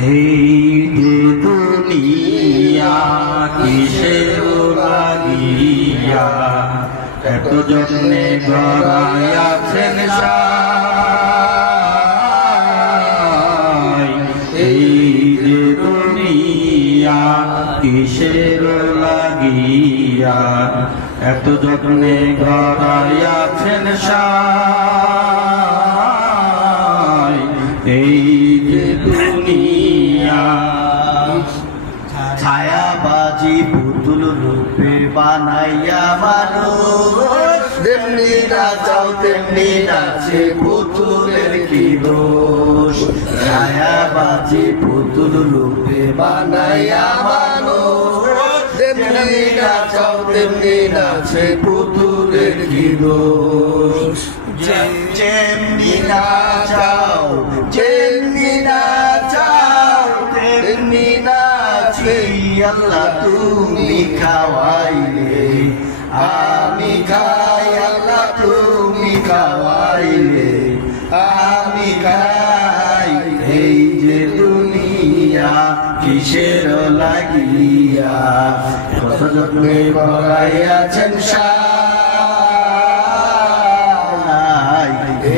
এই যে দুনিয়া কিসের লাগিয়া এত যত্নে গড়াইয়াছেন সাই। এই যে দুনিয়া কিসের লাগিয়া এত যত্নে গড়াইয়াছেন সাই। এই যে দুনিয়া ছায়াবাজি পুতুল রূপে বানাইয়া মানুষ, তেমনি নাচাও তেমনি নাচে পুতুলের কি দোষ। ছায়াবাজি পুতুল রূপে বানাইয়া মানুষ, তেমনি নাচাও তেমনি নাচে পুতুলের কি দোষ। যেমনি নাচাও যেমনি নাচাও তেমনি নাচি আল্লাহ তুমি খাওয়াইলে আমি খাই, আল্লাহ তুমি খাওয়াইলে আমি খাই। এই যে দুনিয়া কিসের লাগিয়া কত যত্নে গড়াইয়াছেন সাই।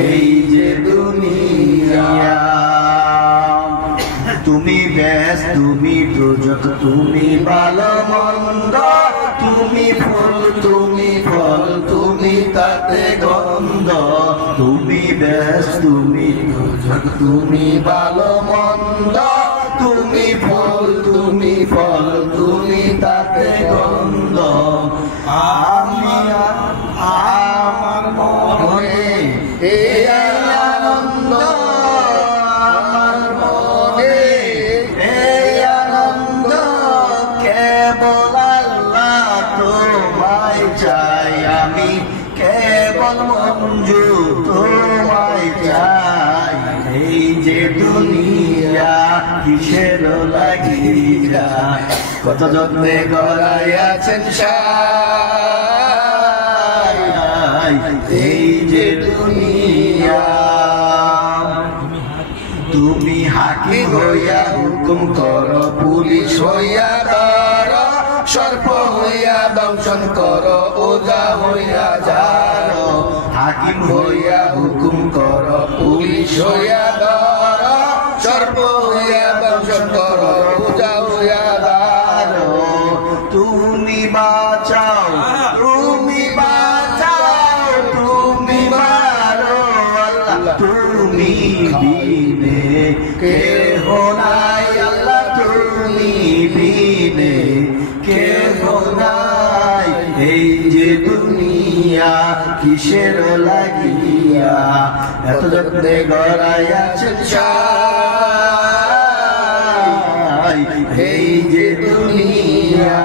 এই যে দুনিয়া তুমি বেশ তুমি দুজক তুমি ভালো মন্দ, তুমি ফুল তুমি ফল তুমি তাতে গন্ধ। তুমি বেশ তুমি দুজক তুমি ভালো মন্দ, তুমি ফুল তুমি ফল তুমি তাতে গন্ধ। আমি আমার মনে এই আনন্দ, আমার মনে এই আনন্দ, কেবল আল্লাহ তোমায় চাই আমি, কেবল মঞ্জু তোমায় চাই। এই যে দুনিয়া কিসের লাগিয়া কত যত্নে গড়াইয়াছেন সাই। এই যে দুনিয়া তুমি হাকিম হইয়া হুকুম করো, পুলিশ হইয়া ধরো, সর্প হইয়া দংশন করো, ওজা হইয়া জানো। হাকিম হইয়া হুকুম করো, পুলিশ হইয়া ধরো, সর্প হইয়া দংশন করো, ওজা হইয়া জানো। তুমি বাঁচাও তুমি বাঁচাও তুমি মারো আল্লাহ তুমি বিনে কেহ নাই, আল্লাহ তুমি বিনে কেহ নাই। এই যে দুনিয়া কিসের লাগিয়া এত যত্নে গড়াইয়াছেন সাই। এই যে দুনিয়া